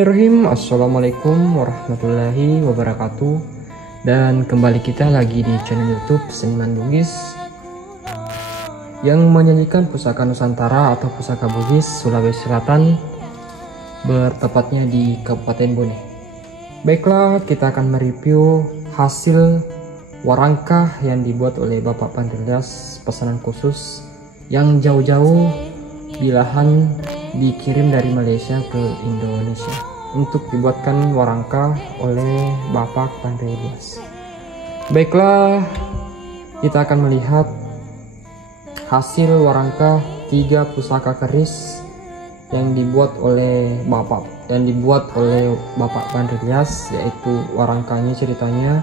Bismillahirrahmanirrahim. Assalamualaikum warahmatullahi wabarakatuh. Dan kembali kita lagi di channel YouTube Seniman Bugis yang menyajikan pusaka Nusantara atau pusaka Bugis Sulawesi Selatan, bertepatnya di Kabupaten Bone. Baiklah, kita akan mereview hasil warangkah yang dibuat oleh Bapak Pandrilyas, pesanan khusus yang jauh-jauh bilahan dikirim dari Malaysia ke Indonesia untuk dibuatkan warangkah oleh Bapak Pandrilyas. Baiklah, kita akan melihat hasil warangkah 3 pusaka keris yang dibuat oleh Bapak Pandrilyas, yaitu warangkahnya ceritanya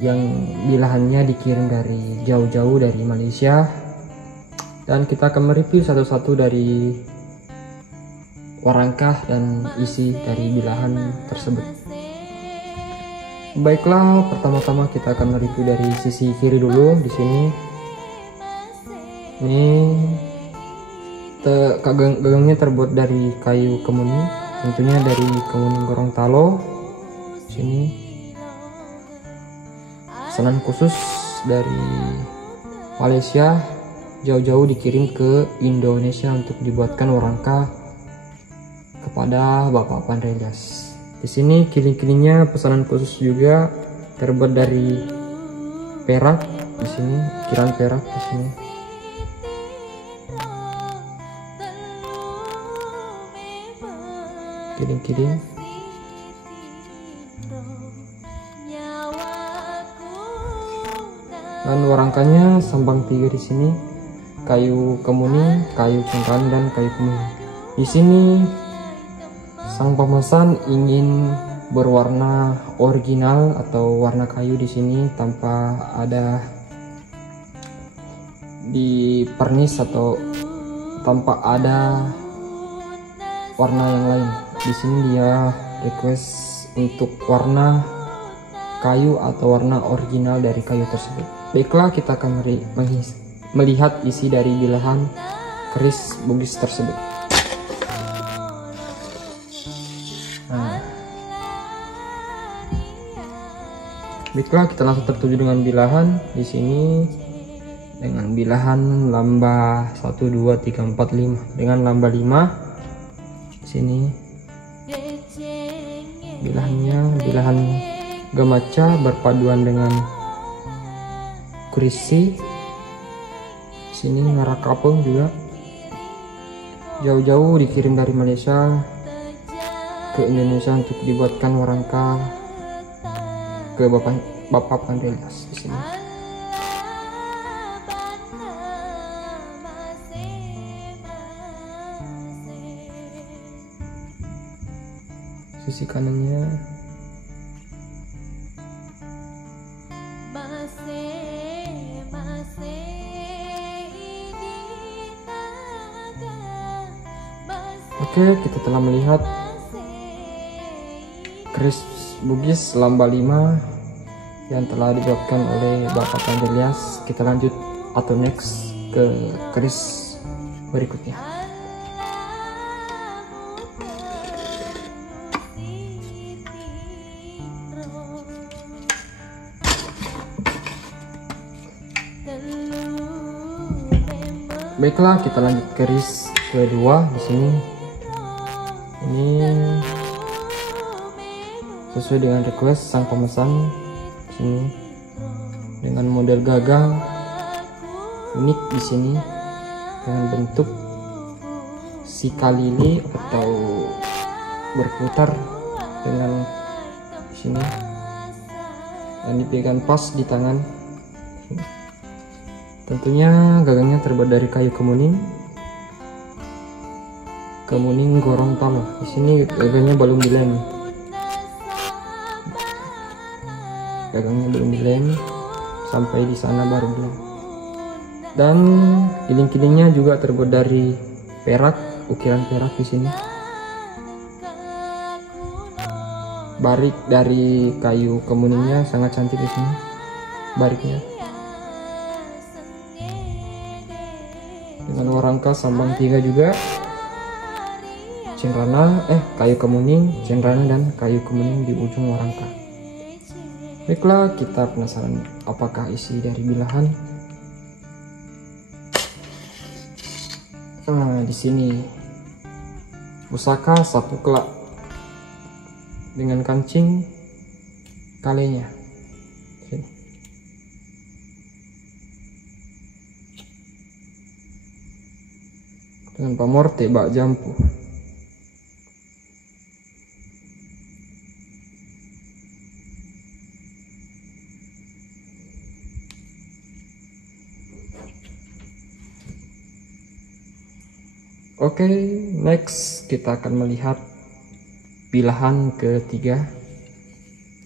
yang bilahannya dikirim dari jauh-jauh dari Malaysia, dan kita akan mereview satu-satu dari warangkah dan isi dari bilahan tersebut. Baiklah, pertama-tama kita akan mereview dari sisi kiri dulu. Di sini ini gagangnya terbuat dari kayu kemuning, tentunya dari kemuning Gorontalo. Sini pesanan khusus dari Malaysia, jauh-jauh dikirim ke Indonesia untuk dibuatkan warangkah kepada Bapak Pandrilyas. Di sini kiling-kilingnya pesanan khusus juga, terbuat dari perak. Di sini ukiran perak di sini. Kiling-kiling. Dan warangkanya sambang 3 di sini. Kayu kemuning, kayu cengkang, dan kayu kemuning. Di sini sang pemesan ingin berwarna original atau warna kayu di sini tanpa ada di pernis atau tanpa ada warna yang lain. Di sini dia request untuk warna kayu atau warna original dari kayu tersebut. Baiklah, kita akan melihat isi dari bilahan keris Bugis tersebut. Baiklah, kita langsung tertuju dengan bilahan. Di sini dengan bilahan lamba 1 2 3 4 5 dengan lamba 5. Di sini bilahan gamaca berpaduan dengan kurisi. Di sini ngarak kapung juga jauh-jauh dikirim dari Malaysia ke Indonesia untuk dibuatkan warangkah ke Bapak Pandrilyas. Di sini sisi kanannya oke, kita telah melihat keris Bugis lamba 5 yang telah dibuatkan oleh Bapak Pandrilyas. Kita lanjut atau next ke keris berikutnya. Baiklah, kita lanjut keris kedua. Di sini ini sesuai dengan request sang pemesan. Sini dengan model gagang unik di sini dengan bentuk sikalili atau berputar dengan di sini, dan dipegang pas di tangan. Tentunya gagangnya terbuat dari kayu kemuning Gorontalo. Di sini gagangnya belum dilem. Gagangnya belum dilem, sampai di sana baru dilem. Dan kiling-kilingnya juga terbuat dari perak, ukiran perak di sini. Barik dari kayu kemuningnya sangat cantik di sini. Bariknya dengan warangkah sambang 3 juga. kayu kemuning, cendana, dan kayu kemuning di ujung warangka. Baiklah, kita penasaran apakah isi dari bilahan. Nah, di sini pusaka sapu kelak dengan kancing kalenya. Sini. Dengan pamor tebak jampu. Oke, next kita akan melihat bilahan ketiga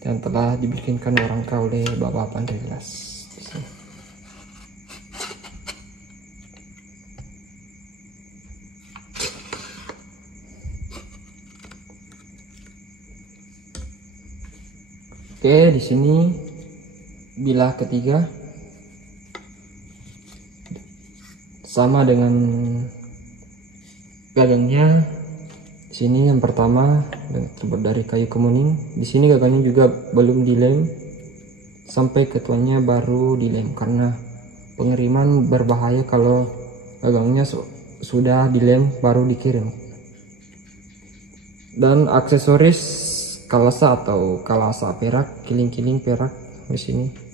yang telah dibikinkan warangka oleh Bapak Pandrilas. Oke, di sini bilah ketiga sama dengan gagangnya. Di sini yang pertama terbuat dari kayu kemuning. Di sini gagangnya juga belum dilem, sampai ketuanya baru dilem karena pengiriman berbahaya kalau gagangnya sudah dilem baru dikirim. Dan aksesoris kalasa atau kalasa perak, kiling-kiling perak di sini.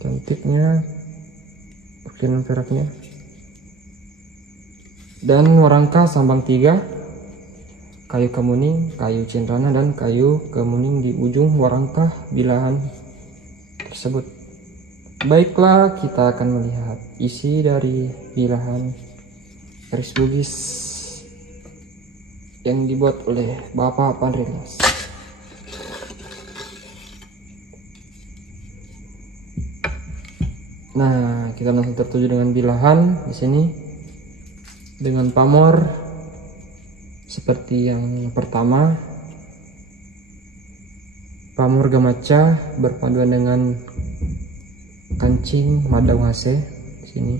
Cantiknya ukiran peraknya. Dan warangka sambang 3, kayu kemuning, kayu cendana, dan kayu kemuning di ujung warangka bilahan tersebut. Baiklah, kita akan melihat isi dari bilahan garis bugis yang dibuat oleh Bapak Pandrilas. Nah, kita langsung tertuju dengan bilahan di sini dengan pamor seperti yang pertama. Pamor gamaca berpaduan dengan kancing madang AC di sini.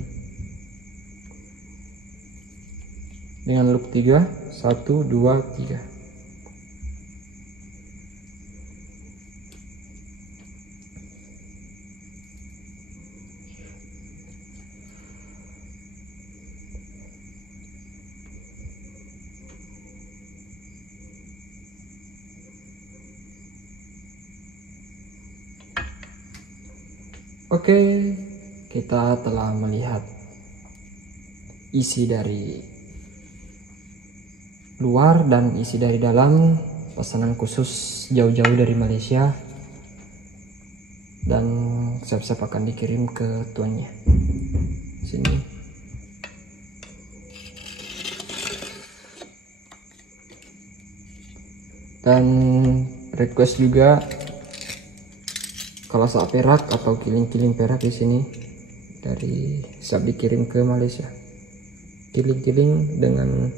Dengan loop 3, 1 2 3. Oke, kita telah melihat isi dari luar dan isi dari dalam pesanan khusus jauh-jauh dari Malaysia, dan siap-siap akan dikirim ke tuannya. Sini. Dan request juga kalasa perak atau kiling-kiling perak di sini dari siap dikirim ke Malaysia. Kiling-kiling dengan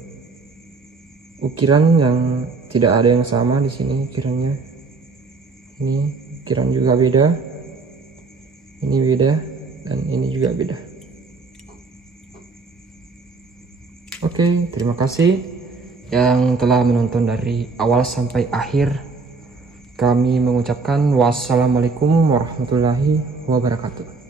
ukiran yang tidak ada yang sama di sini ukirannya. Ini ukiran juga beda. Ini beda dan ini juga beda. Oke, terima kasih yang telah menonton dari awal sampai akhir. Kami mengucapkan wassalamualaikum warahmatullahi wabarakatuh.